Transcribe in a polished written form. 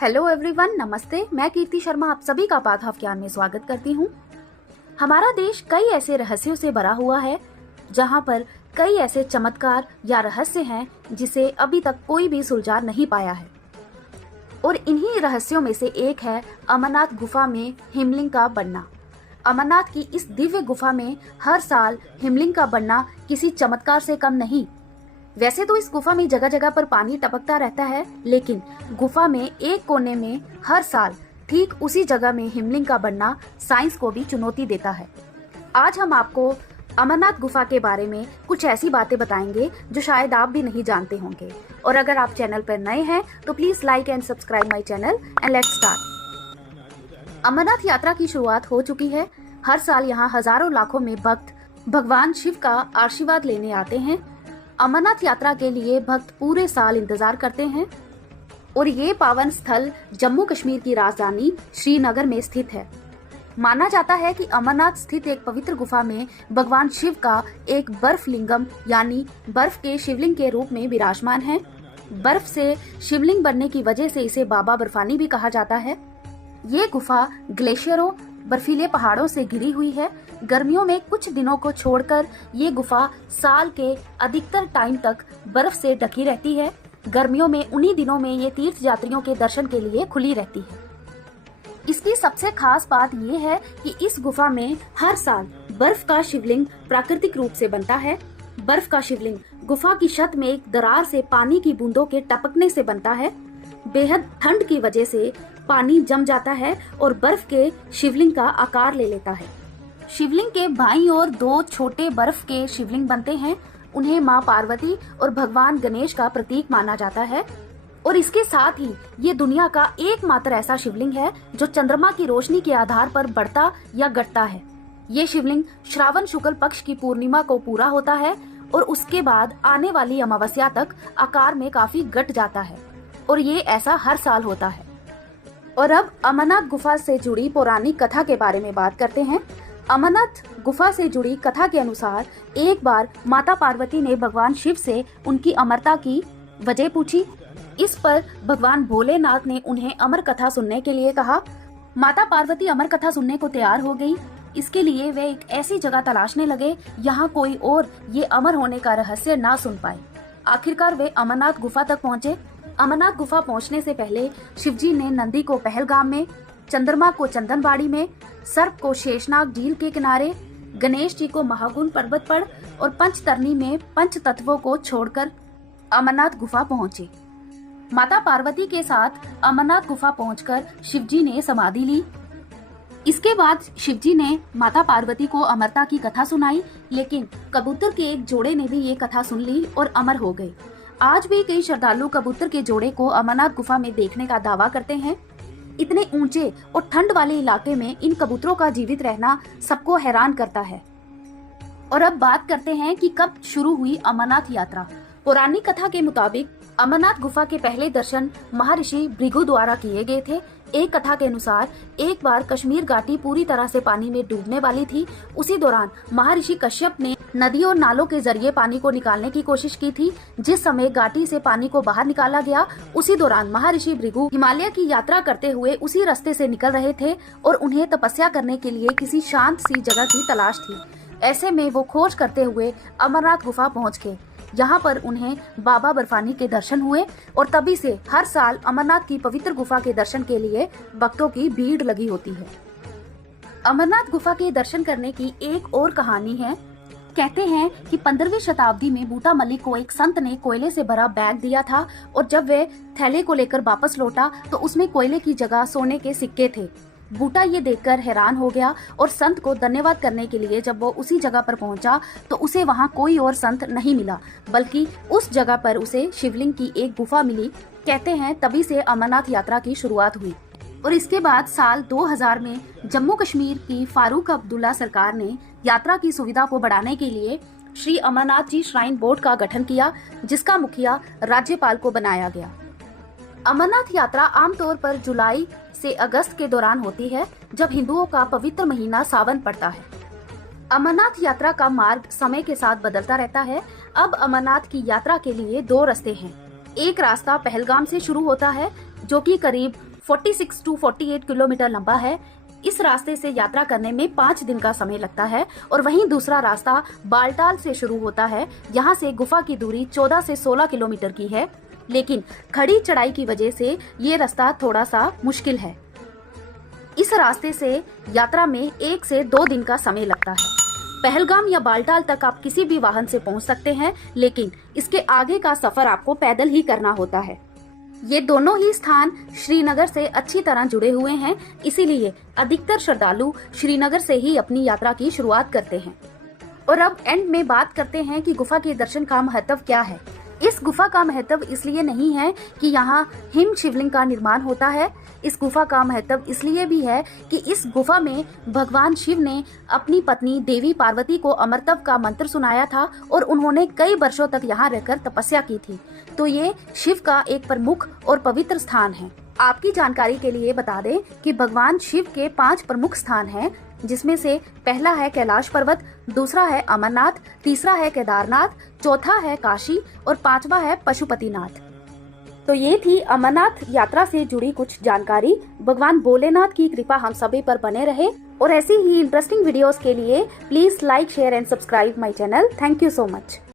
Hello everyone, नमस्ते। मैं कीर्ति शर्मा आप सभी का पाथ ऑफ ज्ञान में स्वागत करती हूँ। हमारा देश कई ऐसे रहस्यों से भरा हुआ है जहाँ पर कई ऐसे चमत्कार या रहस्य हैं जिसे अभी तक कोई भी सुलझा नहीं पाया है। और इन्हीं रहस्यों में से एक है अमरनाथ गुफा में हिमलिंग का बनना। अमरनाथ की इस दिव्य गुफा में हर साल हिमलिंग का बनना किसी चमत्कार से कम नहीं। वैसे तो इस गुफा में जगह जगह पर पानी टपकता रहता है, लेकिन गुफा में एक कोने में हर साल ठीक उसी जगह में हिमलिंग का बनना साइंस को भी चुनौती देता है। आज हम आपको अमरनाथ गुफा के बारे में कुछ ऐसी बातें बताएंगे जो शायद आप भी नहीं जानते होंगे। और अगर आप चैनल पर नए हैं तो please like and subscribe my channel and let's start. Amarnath यात्रा की शुरुआत हो चुकी है। हर साल यहाँ हजारों लाखों में भक्त भगवान शिव का आशीर्वाद लेने आते हैं। अमरनाथ यात्रा के लिए भक्त पूरे साल इंतजार करते हैं और ये पावन स्थल जम्मू कश्मीर की राजधानी श्रीनगर में स्थित है। माना जाता है कि अमरनाथ स्थित एक पवित्र गुफा में भगवान शिव का एक बर्फ लिंगम यानी बर्फ के शिवलिंग के रूप में विराजमान है। बर्फ से शिवलिंग बनने की वजह से इसे बाबा बर्फानी भी कहा जाता है। ये गुफा ग्लेशियरों बर्फीले पहाड़ों से घिरी हुई है। गर्मियों में कुछ दिनों को छोड़कर ये गुफा साल के अधिकतर टाइम तक बर्फ से ढकी रहती है। गर्मियों में उन्हीं दिनों में ये तीर्थ यात्रियों के दर्शन के लिए खुली रहती है। इसकी सबसे खास बात ये है कि इस गुफा में हर साल बर्फ का शिवलिंग प्राकृतिक रूप से बनता है। बर्फ का शिवलिंग गुफा की छत में एक दरार से पानी की बूंदों के टपकने से बनता है। बेहद ठंड की वजह से पानी जम जाता है और बर्फ के शिवलिंग का आकार ले लेता है। शिवलिंग के बाईं ओर दो छोटे बर्फ के शिवलिंग बनते हैं। उन्हें माँ पार्वती और भगवान गणेश का प्रतीक माना जाता है। और इसके साथ ही ये दुनिया का एकमात्र ऐसा शिवलिंग है जो चंद्रमा की रोशनी के आधार पर बढ़ता या घटता है। ये शिवलिंग श्रावण शुक्ल पक्ष की पूर्णिमा को पूरा होता है और उसके बाद आने वाली अमावस्या तक आकार में काफी घट जाता है। और ये ऐसा हर साल होता है। और अब अमरनाथ गुफा से जुड़ी पौराणिक कथा के बारे में बात करते हैं। अमरनाथ गुफा से जुड़ी कथा के अनुसार एक बार माता पार्वती ने भगवान शिव से उनकी अमरता की वजह पूछी। इस पर भगवान भोलेनाथ ने उन्हें अमर कथा सुनने के लिए कहा। माता पार्वती अमर कथा सुनने को तैयार हो गई। इसके लिए वे एक ऐसी जगह तलाशने लगे यहाँ कोई और ये अमर होने का रहस्य ना सुन पाए। आखिरकार वे अमरनाथ गुफा तक पहुँचे। अमरनाथ गुफा पहुंचने से पहले शिवजी ने नंदी को पहलगाम में, चंद्रमा को चंदनबाड़ी में, सर्प को शेषनाग झील के किनारे, गणेश जी को महागुण पर्वत पर और पंचतरणी में पंच तत्वों को छोड़कर अमरनाथ गुफा पहुंचे। माता पार्वती के साथ अमरनाथ गुफा पहुंचकर शिवजी ने समाधि ली। इसके बाद शिवजी ने माता पार्वती को अमरता की कथा सुनाई, लेकिन कबूतर के एक जोड़े ने भी ये कथा सुन ली और अमर हो गए। आज भी कई श्रद्धालु कबूतर के जोड़े को अमरनाथ गुफा में देखने का दावा करते हैं। इतने ऊंचे और ठंड वाले इलाके में इन कबूतरों का जीवित रहना सबको हैरान करता है। और अब बात करते हैं कि कब शुरू हुई अमरनाथ यात्रा। पौराणिक कथा के मुताबिक अमरनाथ गुफा के पहले दर्शन महर्षि भृगु द्वारा किए गए थे। एक कथा के अनुसार एक बार कश्मीर घाटी पूरी तरह से पानी में डूबने वाली थी। उसी दौरान महर्षि कश्यप ने नदी और नालों के जरिए पानी को निकालने की कोशिश की थी। जिस समय घाटी से पानी को बाहर निकाला गया, उसी दौरान महर्षि भृगु हिमालय की यात्रा करते हुए उसी रास्ते से निकल रहे थे और उन्हें तपस्या करने के लिए किसी शांत सी जगह की तलाश थी। ऐसे में वो खोज करते हुए अमरनाथ गुफा पहुँच गए। यहाँ पर उन्हें बाबा बर्फानी के दर्शन हुए और तभी से हर साल अमरनाथ की पवित्र गुफा के दर्शन के लिए भक्तों की भीड़ लगी होती है। अमरनाथ गुफा के दर्शन करने की एक और कहानी है। कहते हैं कि 15वीं शताब्दी में बूटा मलिक को एक संत ने कोयले से भरा बैग दिया था और जब वे थैले को लेकर वापस लौटा तो उसमें कोयले की जगह सोने के सिक्के थे। बूटा ये देखकर हैरान हो गया और संत को धन्यवाद करने के लिए जब वो उसी जगह पर पहुंचा तो उसे वहां कोई और संत नहीं मिला, बल्कि उस जगह पर उसे शिवलिंग की एक गुफा मिली। कहते हैं तभी से अमरनाथ यात्रा की शुरुआत हुई। और इसके बाद साल 2000 में जम्मू कश्मीर की फारूक अब्दुल्ला सरकार ने यात्रा की सुविधा को बढ़ाने के लिए श्री अमरनाथ जी श्राइन बोर्ड का गठन किया, जिसका मुखिया राज्यपाल को बनाया गया। अमरनाथ यात्रा आमतौर पर जुलाई से अगस्त के दौरान होती है, जब हिंदुओं का पवित्र महीना सावन पड़ता है। अमरनाथ यात्रा का मार्ग समय के साथ बदलता रहता है। अब अमरनाथ की यात्रा के लिए दो रास्ते हैं। एक रास्ता पहलगाम से शुरू होता है, जो कि करीब 46 to 48 किलोमीटर लंबा है। इस रास्ते से यात्रा करने में 5 दिन का समय लगता है और वहीं दूसरा रास्ता बालटाल से शुरू होता है। यहाँ से गुफा की दूरी 14 से 16 किलोमीटर की है, लेकिन खड़ी चढ़ाई की वजह से ये रास्ता थोड़ा सा मुश्किल है। इस रास्ते से यात्रा में 1 से 2 दिन का समय लगता है। पहलगाम या बालटाल तक आप किसी भी वाहन से पहुंच सकते हैं, लेकिन इसके आगे का सफर आपको पैदल ही करना होता है। ये दोनों ही स्थान श्रीनगर से अच्छी तरह जुड़े हुए हैं, इसीलिए अधिकतर श्रद्धालु श्रीनगर से ही अपनी यात्रा की शुरुआत करते हैं। और अब एंड में बात करते हैं कि गुफा के दर्शन का महत्व क्या है। इस गुफा का महत्व इसलिए नहीं है कि यहाँ हिम शिवलिंग का निर्माण होता है। इस गुफा का महत्व इसलिए भी है कि इस गुफा में भगवान शिव ने अपनी पत्नी देवी पार्वती को अमरत्व का मंत्र सुनाया था और उन्होंने कई वर्षों तक यहाँ रहकर तपस्या की थी। तो ये शिव का एक प्रमुख और पवित्र स्थान है। आपकी जानकारी के लिए बता दें कि भगवान शिव के 5 प्रमुख स्थान हैं, जिसमें से पहला है कैलाश पर्वत, दूसरा है अमरनाथ, तीसरा है केदारनाथ, चौथा है काशी और 5वां है पशुपतिनाथ। तो ये थी अमरनाथ यात्रा से जुड़ी कुछ जानकारी। भगवान भोलेनाथ की कृपा हम सभी पर बने रहे और ऐसी ही इंटरेस्टिंग वीडियोस के लिए please like, share and subscribe my channel. Thank you so much.